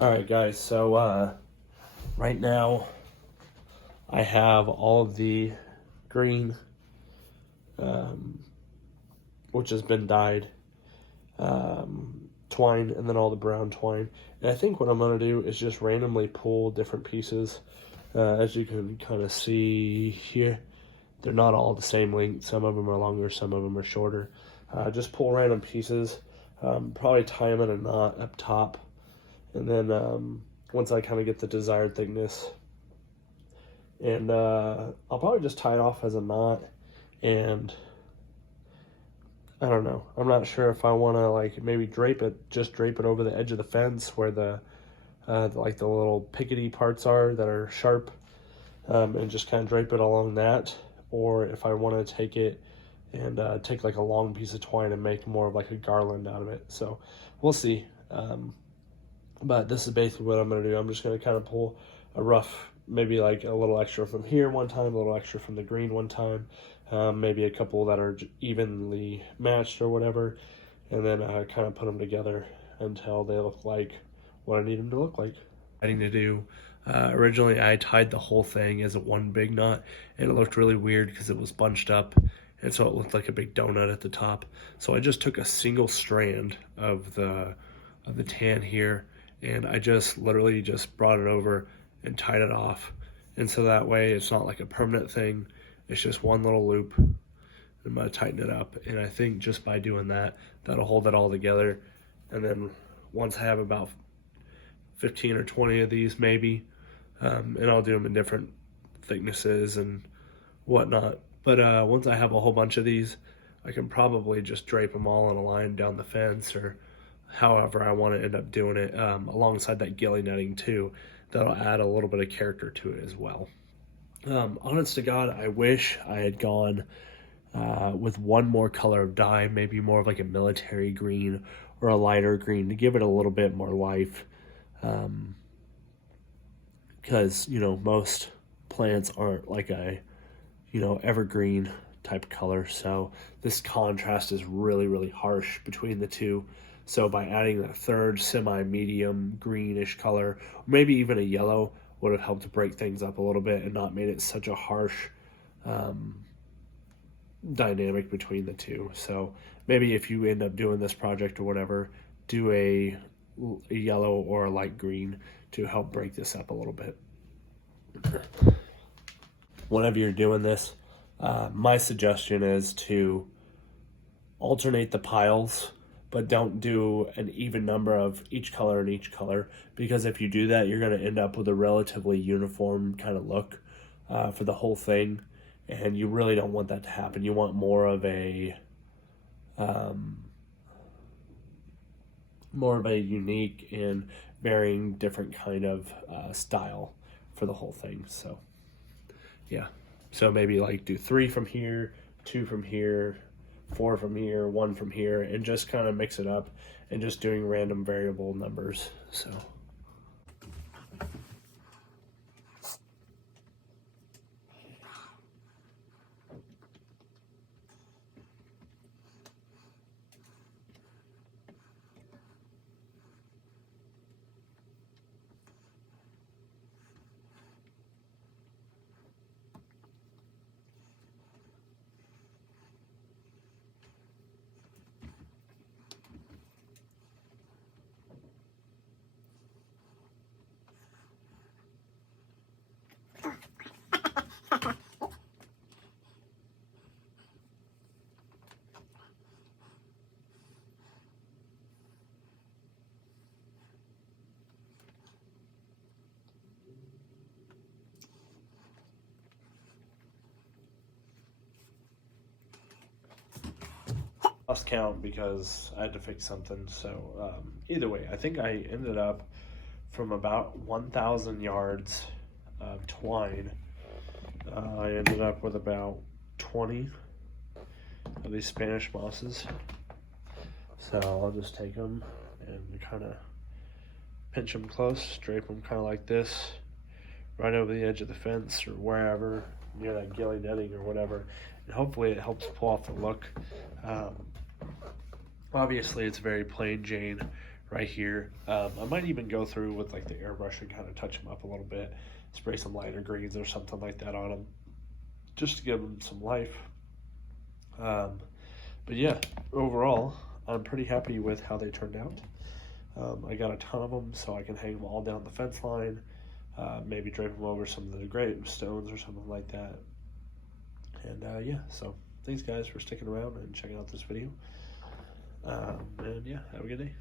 All right, guys, so right now I have all of the green, um, which has been dyed, twine, and then all the brown twine. And I think what I'm going to do is just randomly pull different pieces. As you can kind of see here, they're not all the same length. Some of them are longer, some of them are shorter. Just pull random pieces, probably tie them in a knot up top. And then once I kind of get the desired thickness, and I'll probably just tie it off as a knot. And I don't know, I'm not sure if I want to like maybe drape it over the edge of the fence where the like the little pickety parts are that are sharp, and just kind of drape it along that, or if I want to take it and take like a long piece of twine and make more of like a garland out of it. So we'll see. But this is basically what I'm going to do. I'm just going to kind of pull a rough, maybe like a little extra from here one time, a little extra from the green one time, maybe a couple that are evenly matched or whatever, and then kind of put them together until they look like what I need them to look like. I need to do. Originally, I tied the whole thing as a one big knot, and it looked really weird because it was bunched up, and so it looked like a big donut at the top. So I just took a single strand of the tan here, and I just literally just brought it over and tied it off. And so that way it's not like a permanent thing. It's just one little loop. I'm gonna tighten it up. And I think just by doing that, that'll hold it all together. And then once I have about 15 or 20 of these maybe, and I'll do them in different thicknesses and whatnot. But once I have a whole bunch of these, I can probably just drape them all in a line down the fence, or however I want to end up doing it, alongside that ghillie netting too. That'll add a little bit of character to it as well. Honest to God, I wish I had gone with one more color of dye, maybe more of like a military green or a lighter green to give it a little bit more life. Because, most plants aren't like a, evergreen type color. So this contrast is really, really harsh between the two. So by adding a third semi-medium greenish color, or maybe even a yellow, would have helped to break things up a little bit and not made it such a harsh dynamic between the two. So maybe if you end up doing this project or whatever, do a yellow or a light green to help break this up a little bit. Whenever you're doing this, my suggestion is to alternate the piles, but don't do an even number of each color and each color, because if you do that, you're going to end up with a relatively uniform kind of look for the whole thing, and you really don't want that to happen. You want more of a unique and varying different kind of style for the whole thing. So yeah, so maybe like do 3 from here, 2 from here, 4 from here, 1 from here, and just kind of mix it up and just doing random variable numbers. So lost count because I had to fix something. So either way, I think I ended up from about 1,000 yards of twine. I ended up with about 20 of these Spanish mosses. So I'll just take them and kind of pinch them close, drape them kind of like this, right over the edge of the fence or wherever, near that ghillie netting or whatever. And hopefully it helps pull off the look. Obviously it's very plain Jane right here. I might even go through with like the airbrush and kind of touch them up a little bit, spray some lighter greens or something like that on them, just to give them some life. But yeah, overall, I'm pretty happy with how they turned out. I got a ton of them, so I can hang them all down the fence line, maybe drape them over some of the gravestones or something like that. And yeah, so thanks guys for sticking around and checking out this video. And yeah, have a good day.